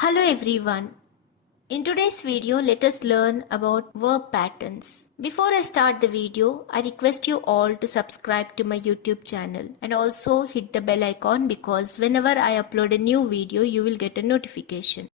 Hello everyone. In today's video, let us learn about verb patterns. Before I start the video, I request you all to subscribe to my YouTube channel and also hit the bell icon because whenever I upload a new video, you will get a notification.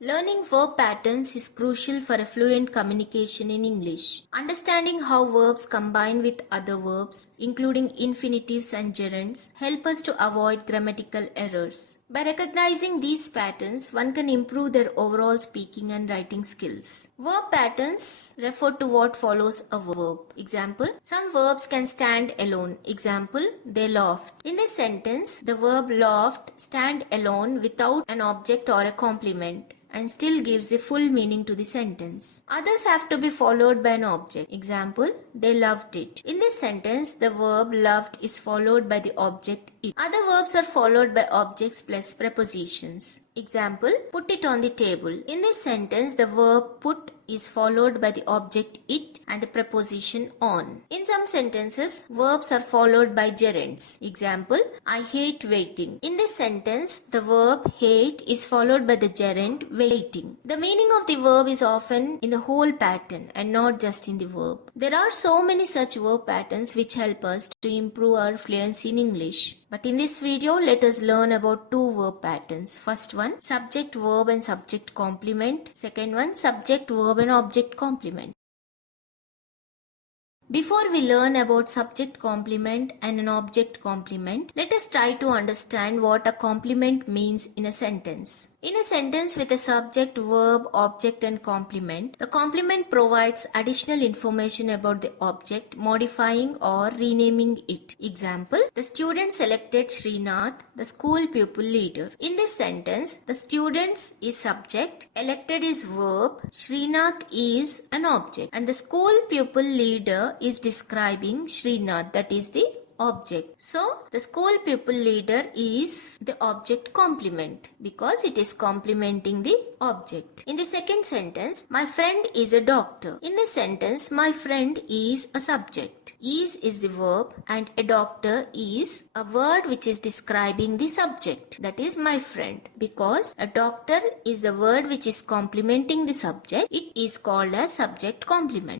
Learning verb patterns is crucial for a fluent communication in English. Understanding how verbs combine with other verbs, including infinitives and gerunds, help us to avoid grammatical errors. By recognizing these patterns, one can improve their overall speaking and writing skills. Verb patterns refer to what follows a verb. Example, some verbs can stand alone. Example, they laughed. In this sentence, the verb laughed stand alone without an object or a complement and still gives a full meaning to the sentence. Others have to be followed by an object. Example, they loved it. In this sentence, the verb loved is followed by the object it. Other verbs are followed by objects plus prepositions. Example, put it on the table. In this sentence, the verb put is followed by the object it and the preposition on. In some sentences, verbs are followed by gerunds. Example, I hate waiting. In this sentence, the verb hate is followed by the gerund waiting. The meaning of the verb is often in the whole pattern and not just in the verb. There are so many such verb patterns which help us to improve our fluency in English. But in this video, let us learn about two verb patterns. First one, subject verb and subject complement. Second one, subject verb and object complement. Before we learn about subject complement and an object complement, let us try to understand what a complement means in a sentence. In a sentence with a subject, verb, object and complement, the complement provides additional information about the object, modifying or renaming it. Example, the student selected Srinath, the school pupil leader. In this sentence, the students is subject, elected is verb, Srinath is an object, and the school pupil leader is describing Srinath, that is the object. So, the school pupil leader is the object complement because it is complementing the object. In the second sentence, my friend is a doctor. In this sentence, my friend is a subject. Is the verb and a doctor is a word which is describing the subject, that is my friend. Because a doctor is the word which is complementing the subject, it is called as subject complement.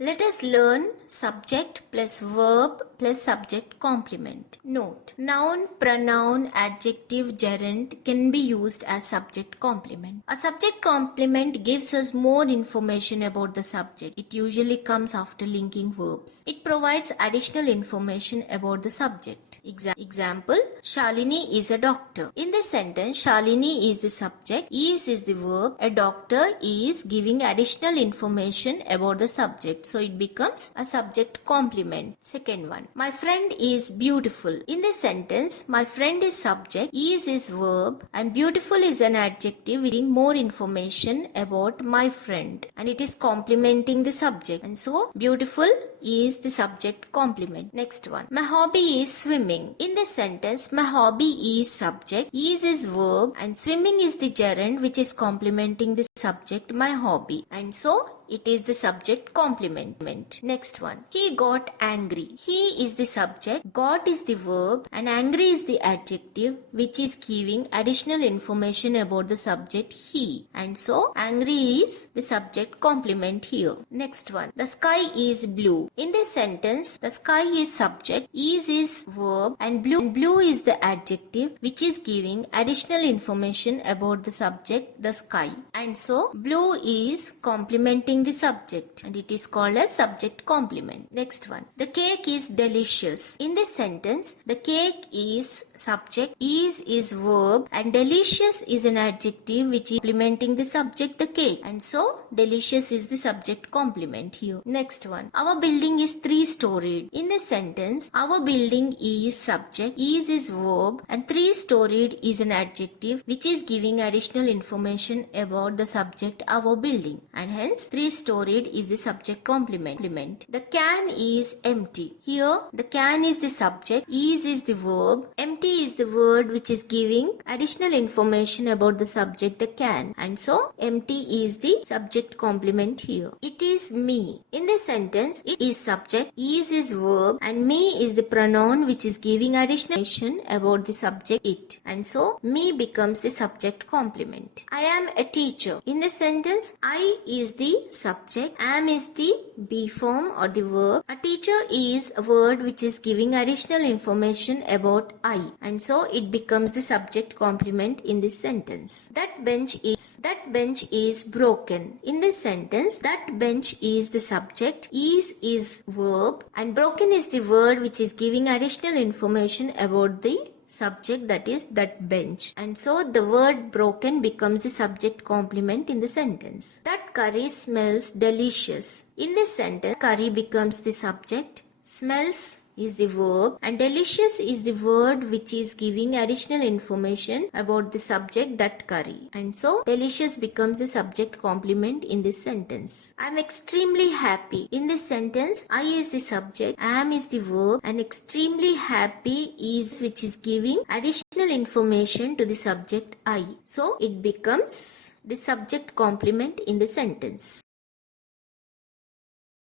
Let us learn subject plus verb plus subject complement. Note, noun, pronoun, adjective, gerund can be used as subject complement. A subject complement gives us more information about the subject. It usually comes after linking verbs. It provides additional information about the subject. Example, Shalini is a doctor. In this sentence, Shalini is the subject, is the verb, a doctor is giving additional information about the subject. So it becomes a subject complement. Second one, my friend is beautiful. In this sentence, my friend is subject, is verb, and beautiful is an adjective giving more information about my friend, and it is complementing the subject. And so, beautiful is the subject complement. Next one, my hobby is swimming. In this sentence, my hobby is subject, is verb, and swimming is the gerund which is complementing the subject, my hobby. And so, it is the subject complement. Next one, he got angry. He is the subject, got is the verb, and angry is the adjective which is giving additional information about the subject he. And so, angry is the subject complement here. Next one, the sky is blue. In this sentence, the sky is subject, is verb, and blue is the adjective which is giving additional information about the subject, the sky. And so, blue is complementing the subject and it is called as subject complement. Next one, the cake is delicious. In this sentence, the cake is subject, is verb, and delicious is an adjective which is complementing the subject, the cake. And so, delicious is the subject complement here. Next one, our building is 3-storied. In this sentence, our building is subject, is verb, and 3-storied is an adjective which is giving additional information about the subject, our building, and hence 3-storied is the subject complement. The can is empty. Here, the can is the subject, is the verb, empty is the word which is giving additional information about the subject, the can. And so empty is the subject complement here. It is me. In this sentence, it is subject, is verb, and me is the pronoun which is giving additional information about the subject, it. And so me becomes the subject complement. I am a teacher. In this sentence, I is the subject, am is the be form or the verb. A teacher is a word which is giving additional information about I, and so it becomes the subject complement in this sentence. That bench is broken. In this sentence, that bench is the subject, is verb, and broken is the word which is giving additional information about the subject, that is that bench. And so the word broken becomes the subject complement in the sentence. That curry smells delicious. In this sentence, curry becomes the subject, smells is the verb, and delicious is the word which is giving additional information about the subject, that curry. And so delicious becomes the subject complement in this sentence. I am extremely happy. In this sentence, I is the subject, am is the verb, and extremely happy is which is giving additional information to the subject I. So it becomes the subject complement in the sentence.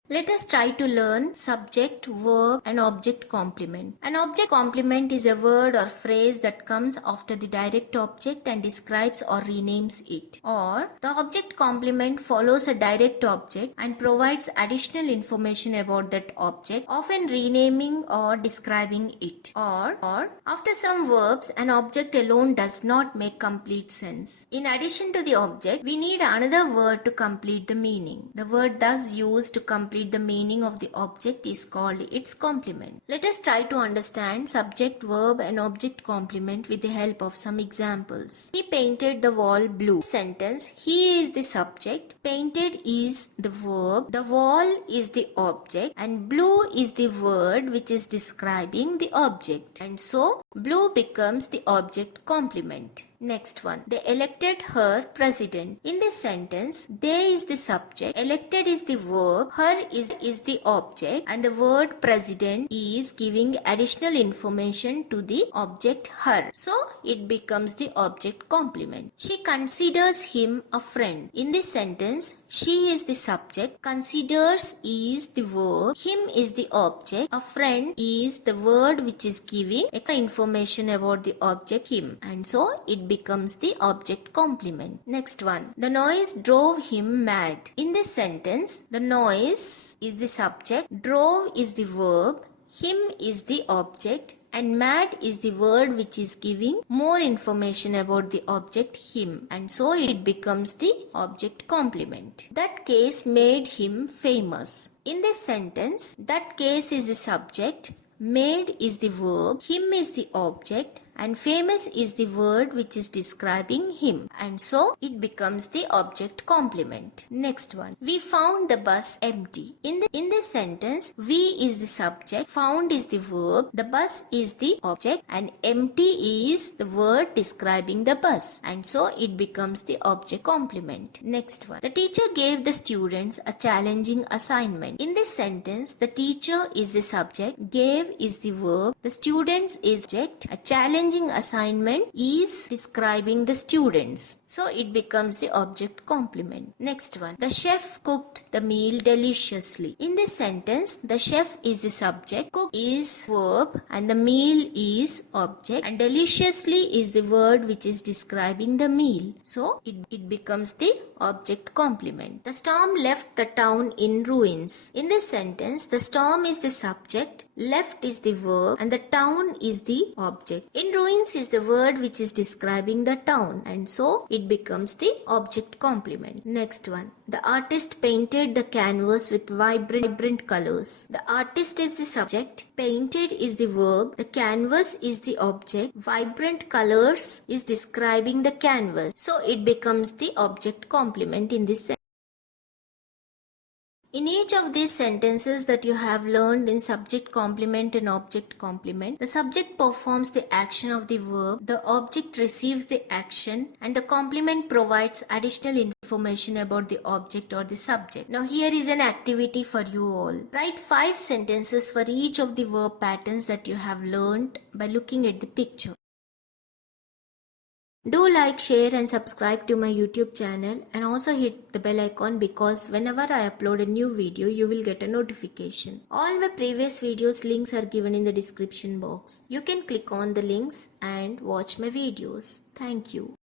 Let us try to learn subject, verb and object complement. An object complement is a word or phrase that comes after the direct object and describes or renames it. Or the object complement follows a direct object and provides additional information about that object, often renaming or describing it. Or after some verbs, an object alone does not make complete sense. In addition to the object, we need another word to complete the meaning. The word thus used to complete the meaning of the object is called its complement. Let us try to understand subject, verb and object complement with the help of some examples. He painted the wall blue. Sentence, he is the subject, painted is the verb, the wall is the object, and blue is the word which is describing the object. And so blue becomes the object complement. Next one, they elected her president. In this sentence, they is the subject, elected is the verb, her is the object, and the word president is giving additional information to the object her. So it becomes the object complement. She considers him a friend. In this sentence, she is the subject, considers is the verb, him is the object, a friend is the word which is giving extra information about the object him, and so it becomes the object complement. Next one, the noise drove him mad. In this sentence, the noise is the subject, drove is the verb, him is the object, and mad is the word which is giving more information about the object him, and so it becomes the object complement. That case made him famous. In this sentence, that case is the subject, made is the verb, him is the object, and famous is the word which is describing him, and so it becomes the object complement. Next one, we found the bus empty. In this sentence, we is the subject, found is the verb, the bus is the object, and empty is the word describing the bus, and so it becomes the object complement. Next one, the teacher gave the students a challenging assignment. In this sentence, the teacher is the subject, gave is the verb, the students is the object, a challenging assignment is describing the students, so it becomes the object complement. Next one, the chef cooked the meal deliciously. In this sentence, the chef is the subject, cook is verb, and the meal is object, and deliciously is the word which is describing the meal, so it becomes the object complement. The storm left the town in ruins. In this sentence, the storm is the subject, left is the verb, and the town is the object. In ruins is the word which is describing the town, and so it becomes the object complement. Next one, the artist painted the canvas with vibrant colors. The artist is the subject, painted is the verb, the canvas is the object, vibrant colors is describing the canvas, so it becomes the object complement in this sentence. In each of these sentences that you have learned in subject complement and object complement, the subject performs the action of the verb, the object receives the action, and the complement provides additional information about the object or the subject. Now here is an activity for you all. Write 5 sentences for each of the verb patterns that you have learned by looking at the picture. Do like, share and subscribe to my YouTube channel, and also hit the bell icon because whenever I upload a new video, you will get a notification. All my previous videos links are given in the description box. You can click on the links and watch my videos. Thank you.